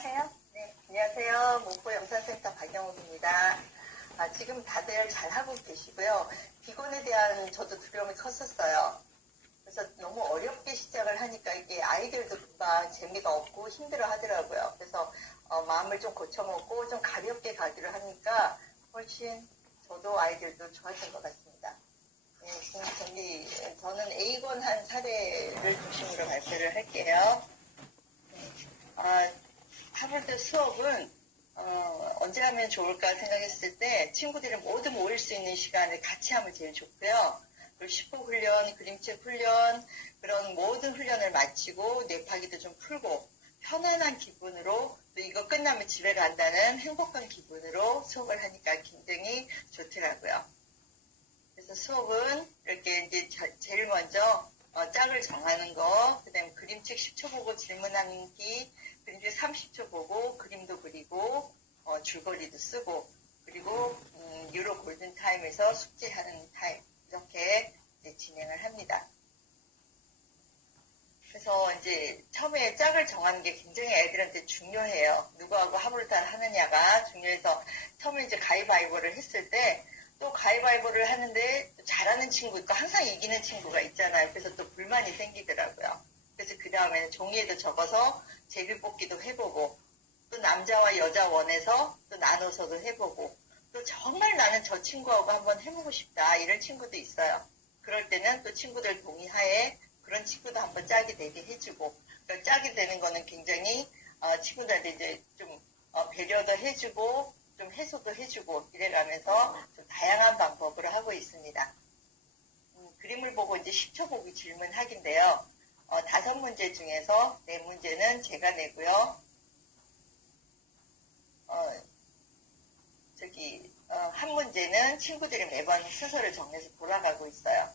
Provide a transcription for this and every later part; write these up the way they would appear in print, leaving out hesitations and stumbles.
하세요? 네, 안녕하세요. 목포영상센터 박영옥입니다. 지금 다들 잘하고 계시고요. 비건에 대한 저도 두려움이 컸었어요. 그래서 너무 어렵게 시작을 하니까 이게 아이들도 금방 재미가 없고 힘들어 하더라고요. 그래서 마음을 좀 고쳐먹고 좀 가볍게 가기로 하니까 훨씬 저도 아이들도 좋았던 것 같습니다. 네, 지금 저는 A권 한 사례를 중심으로 발표를 할게요. 네, 하버드 수업은 언제 하면 좋을까 생각했을 때 친구들이 모두 모일 수 있는 시간을 같이 하면 제일 좋고요. 그리고 10호 훈련, 그림책 훈련, 그런 모든 훈련을 마치고 뇌파기도 좀 풀고 편안한 기분으로 또 이거 끝나면 집에 간다는 행복한 기분으로 수업을 하니까 굉장히 좋더라고요. 그래서 수업은 이렇게 이제 제일 먼저 짝을 정하는 거, 그 다음에 그림책 10초 보고 질문하는 기, 그림책 30초 보고 그림도 그리고 줄거리도 쓰고, 그리고 유로 골든 타임에서 숙제하는 타임, 이렇게 이제 진행을 합니다. 그래서 이제 처음에 짝을 정하는 게 굉장히 애들한테 중요해요. 누구하고 합을단 하느냐가 중요해서 처음에 이제 가위바위보를 했을 때 또 가위바위보를 하는데 잘하는 친구 있고 항상 이기는 친구가 있잖아요. 그래서 또 불만이 생기더라고요. 그래서 그 다음에는 종이에도 적어서 제비뽑기도 해보고 또 남자와 여자 원에서 또 나눠서도 해보고 또 정말 나는 저 친구하고 한번 해보고 싶다 이런 친구도 있어요. 그럴 때는 또 친구들 동의하에 그런 친구도 한번 짝이 되게 해주고 그러니까 짝이 되는 거는 굉장히 친구들한테 이제 좀 배려도 해주고 좀 해소도 해주고 이래가면서 좀 다양한 방법으로 하고 있습니다. 그림을 보고 이제 10초 보기 질문하기인데요. 5문제 중에서 4문제는 제가 내고요. 한 문제는 친구들이 매번 순서를 정해서 돌아가고 있어요.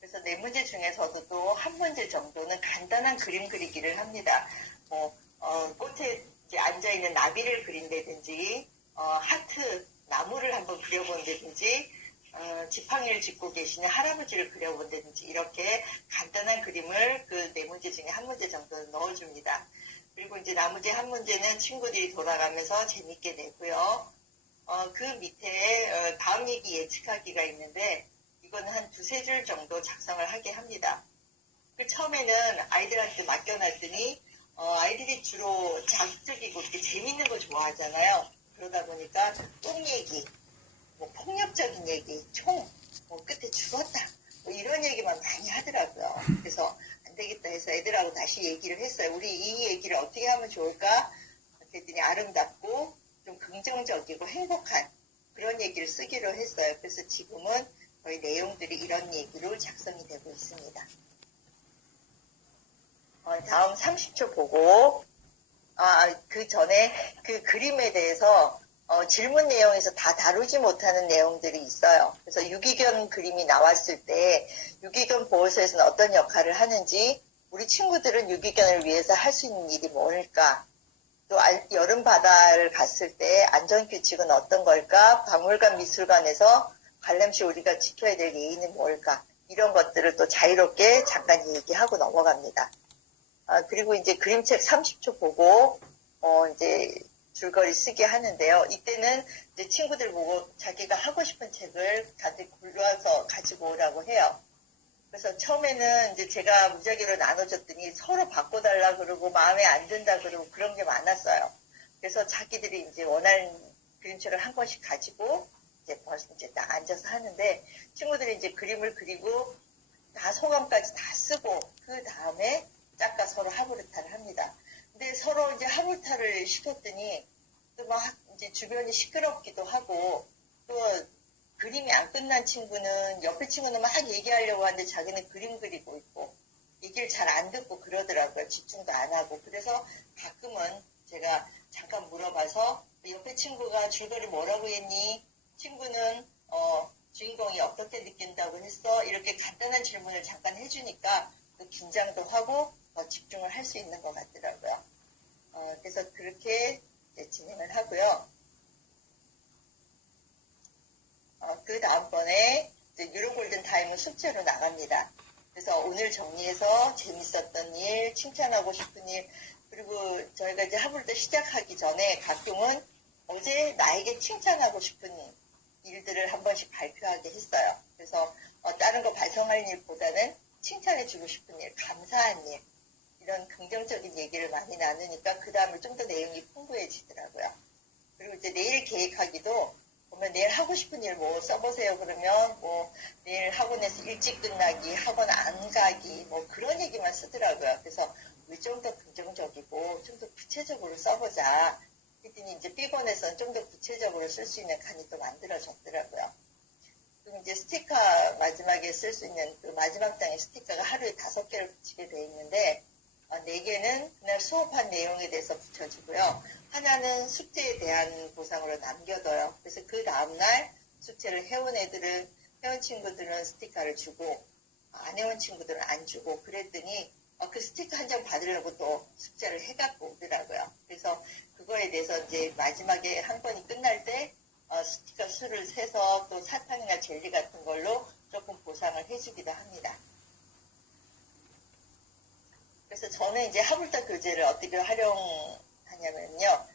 그래서 4문제 중에서도 또 한 문제 정도는 간단한 그림 그리기를 합니다. 꽃에 이제 앉아있는 나비를 그린다든지, 하트, 나무를 한번 그려본다든지, 지팡이를 짚고 계시는 할아버지를 그려본다든지, 이렇게 간단한 그림을 그 4문제 중에 한 문제 정도는 넣어줍니다. 그리고 이제 나머지 한 문제는 친구들이 돌아가면서 재밌게 내고요. 그 밑에 다음 얘기 예측하기가 있는데, 이거는 한 2-3줄 정도 작성을 하게 합니다. 그 처음에는 아이들한테 맡겨놨더니 아이들이 주로 자극적이고 이렇게 재밌는 거 좋아하잖아요. 그러다 보니까 똥 얘기, 뭐 폭력적인 얘기, 총, 뭐 끝에 죽었다, 뭐 이런 얘기만 많이 하더라고요. 그래서 안 되겠다 해서 애들하고 다시 얘기를 했어요. 우리 이 얘기를 어떻게 하면 좋을까? 그랬더니 아름답고 좀 긍정적이고 행복한 그런 얘기를 쓰기로 했어요. 그래서 지금은 거의 내용들이 이런 얘기로 작성이 되고 있습니다. 다음 30초 보고 그 전에 그 그림에 대해서 질문 내용에서 다 다루지 못하는 내용들이 있어요. 그래서 유기견 그림이 나왔을 때 유기견 보호소에서는 어떤 역할을 하는지 우리 친구들은 유기견을 위해서 할 수 있는 일이 뭘까? 또 여름 바다를 갔을 때 안전규칙은 어떤 걸까? 박물관 미술관에서 관람시 우리가 지켜야 될 예의는 뭘까? 이런 것들을 또 자유롭게 잠깐 얘기하고 넘어갑니다. 그리고 이제 그림책 30초 보고 이제 줄거리 쓰게 하는데요. 이때는 이제 친구들 보고 자기가 하고 싶은 책을 다들 골라서 가지고 오라고 해요. 그래서 처음에는 이제 제가 무작위로 나눠줬더니 서로 바꿔달라 그러고 마음에 안 든다 그러고 그런 게 많았어요. 그래서 자기들이 이제 원하는 그림책을 한 권씩 가지고 이제 벌써 이제 딱 앉아서 하는데 친구들이 이제 그림을 그리고 다 소감까지 다 쓰고 그 다음에 짝과 서로 하부르타를 합니다. 근데 서로 이제 하부르타를 시켰더니 또 막 이제 주변이 시끄럽기도 하고 또 그림이 안 끝난 친구는 옆에 친구는 막 얘기하려고 하는데 자기는 그림 그리고 있고 얘기를 잘 안 듣고 그러더라고요. 집중도 안 하고. 그래서 가끔은 제가 잠깐 물어봐서 옆에 친구가 줄거리 뭐라고 했니? 친구는 주인공이 어떻게 느낀다고 했어? 이렇게 간단한 질문을 잠깐 해주니까 또 긴장도 하고 더 집중을 할 수 있는 것 같더라고요. 그래서 그렇게 이제 진행을 하고요. 그 다음번에 유로 골든 타임은 숙제로 나갑니다. 그래서 오늘 정리해서 재밌었던 일, 칭찬하고 싶은 일, 그리고 저희가 이제 하부를 시작하기 전에 가끔은 어제 나에게 칭찬하고 싶은 일들을 한 번씩 발표하게 했어요. 그래서 다른 거 반성할 일보다는 칭찬해주고 싶은 일, 감사한 일, 이런 긍정적인 얘기를 많이 나누니까 그 다음에 좀 더 내용이 풍부해지더라고요. 그리고 이제 내일 계획하기도 보면 내일 하고 싶은 일 뭐 써보세요 그러면 뭐 내일 학원에서 일찍 끝나기, 학원 안 가기 뭐 그런 얘기만 쓰더라고요. 그래서 우리 좀 더 긍정적이고 좀 더 구체적으로 써보자. 그랬더니 이제 B번에서는 좀 더 구체적으로 쓸 수 있는 칸이 또 만들어졌더라고요. 그리고 이제 스티커 마지막에 쓸 수 있는 그 마지막 장에 스티커가 하루에 5개를 붙이게 돼 있는데 4개는 그날 수업한 내용에 대해서 붙여주고요. 하나는 숙제에 대한 보상으로 남겨둬요. 그래서 그 다음날 숙제를 해온 친구들은 스티커를 주고 안 해온 친구들은 안 주고 그랬더니 그 스티커 한 장 받으려고 또 숙제를 해갖고 오더라고요. 그래서 그거에 대해서 이제 마지막에 한 번이 끝날 때 스티커 수를 세서 또 사탕이나 젤리 같은 걸로 조금 보상을 해주기도 합니다. 그래서 저는 이제 하불타 교재를 어떻게 활용하냐면요.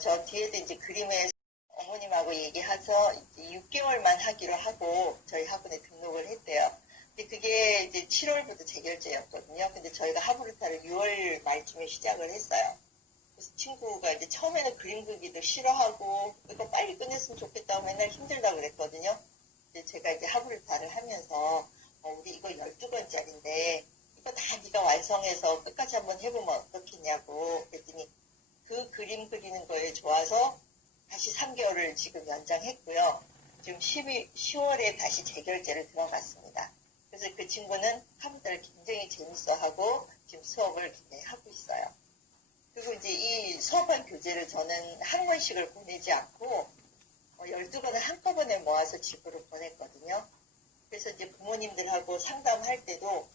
저 뒤에도 이제 그림에 어머님하고 얘기해서 이제 6개월만 하기로 하고 저희 학원에 등록을 했대요. 근데 그게 이제 7월부터 재결제였거든요. 근데 저희가 하부르타를 6월 말쯤에 시작을 했어요. 그래서 친구가 이제 처음에는 그림 그리기도 싫어하고 이거 빨리 끝냈으면 좋겠다고 맨날 힘들다고 그랬거든요. 근데 제가 이제 하부르타를 하면서 우리 이거 12권짜리인데 이거 다 네가 완성해서 끝까지 한번 해보면 어떻겠냐고 그랬더니 그 그림 그리는 거에 좋아서 다시 3개월을 지금 연장했고요. 지금 10월에 다시 재결제를 들어갔습니다. 그래서 그 친구는 하부타를 굉장히 재밌어하고 지금 수업을 굉장히 하고 있어요. 그리고 이제 이 수업한 교재를 저는 한 권씩을 보내지 않고 12권을 한꺼번에 모아서 집으로 보냈거든요. 그래서 이제 부모님들하고 상담할 때도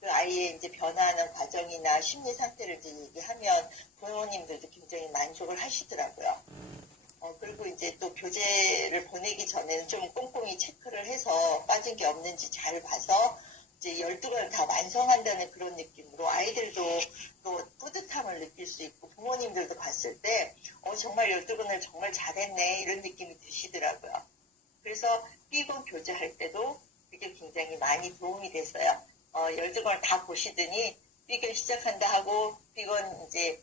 그 아이의 이제 변화하는 과정이나 심리 상태를 이제 얘기하면 부모님들도 굉장히 만족을 하시더라고요. 그리고 이제 또 교재를 보내기 전에는 좀 꼼꼼히 체크를 해서 빠진 게 없는지 잘 봐서 이제 12권을 다 완성한다는 그런 느낌으로 아이들도 또 뿌듯함을 느낄 수 있고 부모님들도 봤을 때 정말 12권을 정말 잘했네 이런 느낌이 드시더라고요. 그래서 B권 교재할 때도 그게 굉장히 많이 도움이 됐어요. 12권을 다 보시더니 B권 시작한다 하고 B권 이제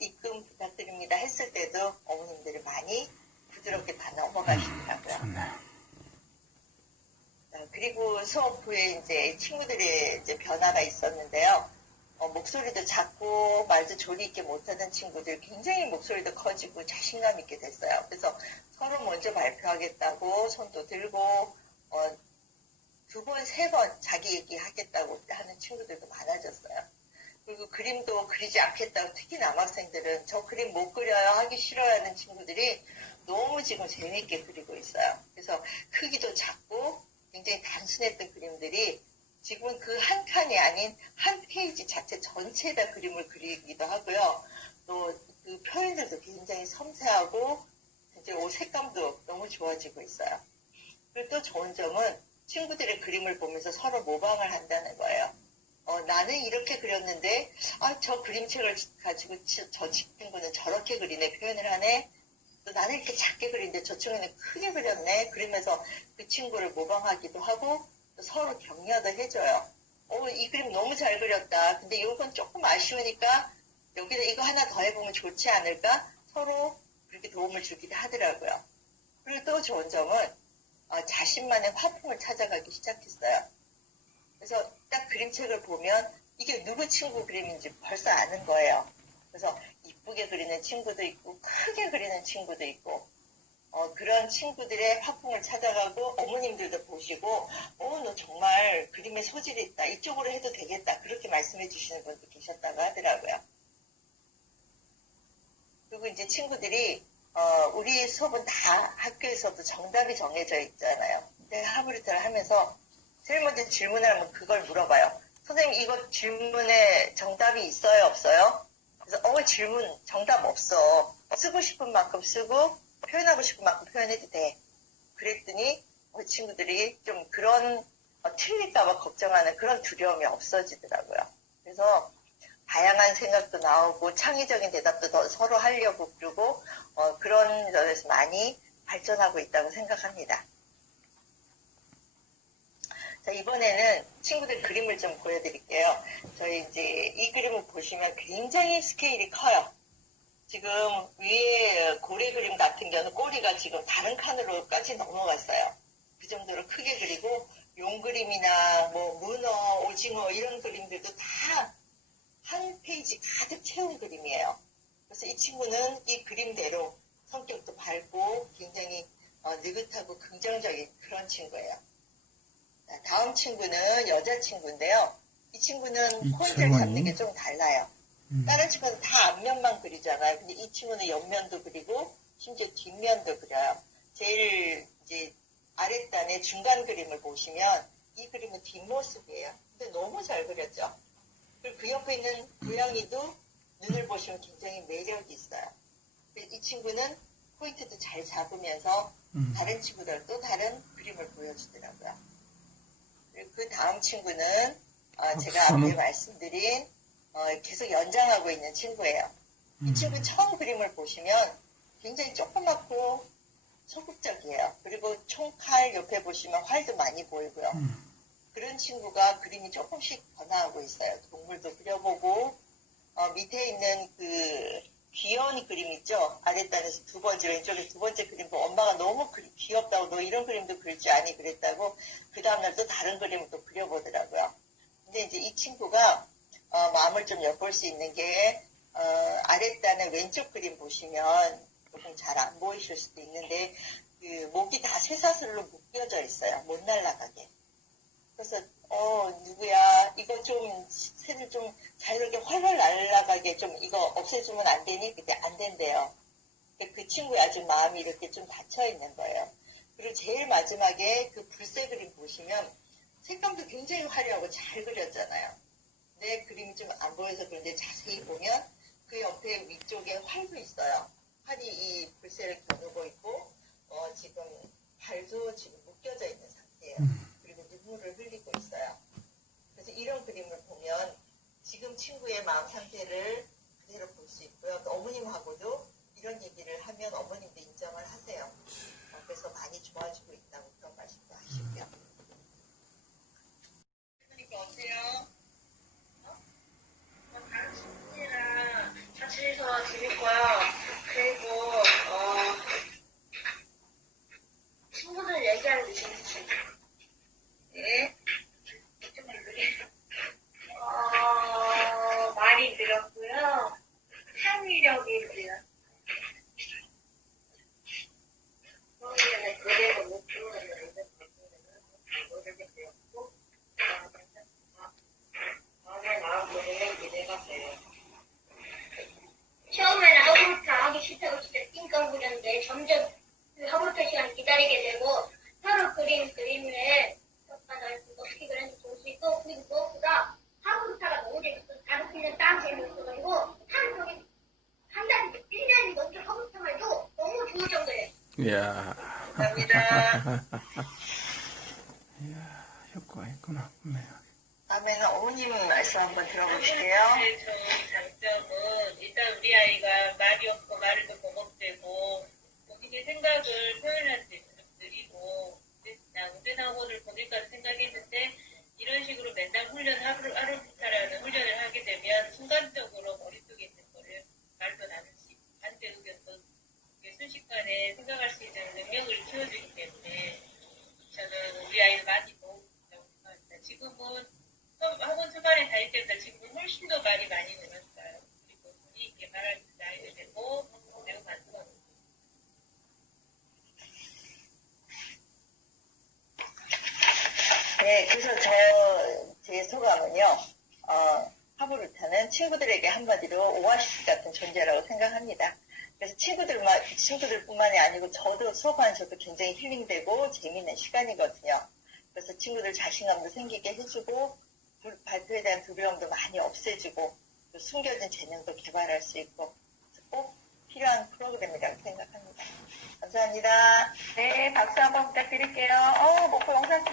입금 부탁드립니다 했을 때도 어머님들이 많이 부드럽게 다 넘어가시더라고요. 좋네요. 그리고 수업 후에 이제 친구들의 이제 변화가 있었는데요. 목소리도 작고 말도 조리 있게 못하는 친구들 굉장히 목소리도 커지고 자신감 있게 됐어요. 그래서 서로 먼저 발표하겠다고 손도 들고 2번, 3번 자기 얘기하겠다고 하는 친구들도 많아졌어요. 그리고 그림도 그리지 않겠다고 특히 남학생들은 저 그림 못 그려요 하기 싫어요 하는 친구들이 너무 지금 재미있게 그리고 있어요. 그래서 크기도 작고 굉장히 단순했던 그림들이 지금은 그 한 칸이 아닌 한 페이지 자체 전체에다 그림을 그리기도 하고요. 또 그 표현들도 굉장히 섬세하고 이제 옷 색감도 너무 좋아지고 있어요. 그리고 또 좋은 점은 친구들의 그림을 보면서 서로 모방을 한다는 거예요. 나는 이렇게 그렸는데 저 그림책을 가지고 저 친구는 저렇게 그리네 표현을 하네. 또 나는 이렇게 작게 그리는데 저 친구는 크게 그렸네. 그러면서 그 친구를 모방하기도 하고 또 서로 격려도 해줘요. 이 그림 너무 잘 그렸다. 근데 이건 조금 아쉬우니까 여기서 이거 하나 더 해보면 좋지 않을까? 서로 그렇게 도움을 주기도 하더라고요. 그리고 또 좋은 점은 자신만의 화풍을 찾아가기 시작했어요. 그래서 딱 그림책을 보면 이게 누구 친구 그림인지 벌써 아는 거예요. 그래서 이쁘게 그리는 친구도 있고 크게 그리는 친구도 있고 그런 친구들의 화풍을 찾아가고 어머님들도 보시고 너 정말 그림에 소질이 있다. 이쪽으로 해도 되겠다. 그렇게 말씀해 주시는 분도 계셨다고 하더라고요. 그리고 이제 친구들이 우리 수업은 다 학교에서도 정답이 정해져 있잖아요. 근데 하브리터를 하면서 제일 먼저 질문하면 그걸 물어봐요. 선생님 이거 질문에 정답이 있어요 없어요? 그래서 질문 정답 없어. 쓰고 싶은 만큼 쓰고 표현하고 싶은 만큼 표현해도 돼. 그랬더니 친구들이 좀 그런 틀릴까봐 걱정하는 그런 두려움이 없어지더라고요. 그래서 다양한 생각도 나오고 창의적인 대답도 더 서로 하려고 그러고 그런 점에서 많이 발전하고 있다고 생각합니다. 자, 이번에는 친구들 그림을 좀 보여드릴게요. 저희 이제 이 그림을 보시면 굉장히 스케일이 커요. 지금 위에 고래 그림 같은 경우는 꼬리가 지금 다른 칸으로까지 넘어갔어요. 그 정도로 크게 그리고 용 그림이나 뭐 문어, 오징어 이런 그림들도 다 한 페이지 가득 채운 그림이에요. 그래서 이 친구는 이 그림대로 성격도 밝고 굉장히 느긋하고 긍정적인 그런 친구예요. 자, 다음 친구는 여자친구인데요. 이 친구는 포인트를 잡는 게 좀 달라요. 다른 친구는 다 앞면만 그리잖아요. 근데 이 친구는 옆면도 그리고 심지어 뒷면도 그려요. 제일 이제 아랫단의 중간 그림을 보시면 이 그림은 뒷모습이에요. 근데 너무 잘 그렸죠. 그리고 그 옆에 있는 고양이도 눈을 보시면 굉장히 매력이 있어요. 이 친구는 포인트도 잘 잡으면서 다른 친구들 또 다른 그림을 보여주더라고요. 그리고 그 다음 친구는 제가 앞에 말씀드린 계속 연장하고 있는 친구예요. 이 친구 처음 그림을 보시면 굉장히 조그맣고 소극적이에요. 그리고 총칼 옆에 보시면 활도 많이 보이고요. 그런 친구가 그림이 조금씩 변화하고 있어요. 동물도 그려보고 밑에 있는 그 귀여운 그림 있죠? 아랫단에서 두 번째, 왼쪽에 두 번째 그림 보고 엄마가 너무 귀엽다고 너 이런 그림도 그릴 줄 아니 그랬다고 그 다음날 또 다른 그림을 또 그려보더라고요. 근데 이제 이 친구가 마음을 좀 엿볼 수 있는 게 아랫단의 왼쪽 그림 보시면 조금 잘 안 보이실 수도 있는데 그 목이 다 쇠사슬로 묶여져 있어요. 못 날아가게. 그래서 누구야 이거 좀 새를 좀 자유롭게 활활 날아가게 좀 이거 없애주면 안 되니? 그때 안 된대요. 그 친구의 아주 마음이 이렇게 좀 닫혀 있는 거예요. 그리고 제일 마지막에 그 불새 그림 보시면 색감도 굉장히 화려하고 잘 그렸잖아요. 내 그림이 좀 안 보여서 그런데 자세히 보면 그 옆에 위쪽에 활도 있어요. 활이 이 불새를 겨누고 있고 지금 발도 지금 묶여져 있는 상태예요. 그리고 눈물을 흘리고 있어요. 그래서 이런 그림을 보면 지금 친구의 마음 상태를 그대로 볼 수 있고요. 또 어머님하고도 이런 얘기를 하면 어머님도 인정을 하세요. 그래서 많이 좋아지고 있다고 그런 말씀도 하시고요. 그러니까 어때요? 다른 친구들이랑 같이 해서 재밌고요. 그리고 친구들 얘기하는 게 재밌어요. 네. 말이 늘었고요. 창의력이 늘었어요. 처음에는 그래도 못 키우는데 노력이 되었고 다음에 나아보는 기대가 돼요. 처음에는 하부터 하기 싫다고 진짜 띵깡 부렸는데 점점 그 하부터 시간 기다리게 되고 서로 그린 그림을 어떻게 그렸는지 볼 수 있고 그리고 무엇보다 하부터가 너무 재밌어. 가르치는 딱 재밌어가지고 하루 종일 한 달, 1년이 넘게 하부터만 해도 너무 좋을 정도예요. 이야. 감사합니다. 이야, 효과가 있구나, 분명히. 다음에는 어머님 말씀 한번 들어보실게요. 제일 좋은 장점은 일단 우리 아이가 말이 없고 말을 듣고 못되고 본인의 생각을 표현할 수 있는 느리고 그냥 운전학원을 보낼까 생각했는데 이런 식으로 맨날 하루부터라는 훈련을 하게 되면 순간적으로 머릿속에 있는 거를 말도 나눌 수 있고 반대 의견도 순식간에 생각할 수 있는 능력을 키워주기 때문에 저는 우리 아이를 많이 도움준다고 생각합니다. 지금은 학원 초반에 다닐 때보다 지금은 훨씬 더 말이 많이 늘었어요. 그리고 분위 있게 말할 줄 알게 되고 매우 만족합니다. 네, 그래서 제 소감은요, 하부루타는 친구들에게 한마디로 오아시스 같은 존재라고 생각합니다. 그래서 친구들뿐만이 아니고 저도 수업하는 저도 굉장히 힐링되고 재미있는 시간이거든요. 그래서 친구들 자신감도 생기게 해주고 발표에 대한 두려움도 많이 없애주고 또 숨겨진 재능도 개발할 수 있고 꼭 필요한 프로그램이라고 생각합니다. 감사합니다. 네, 박수 한번 부탁드릴게요. 목표 영상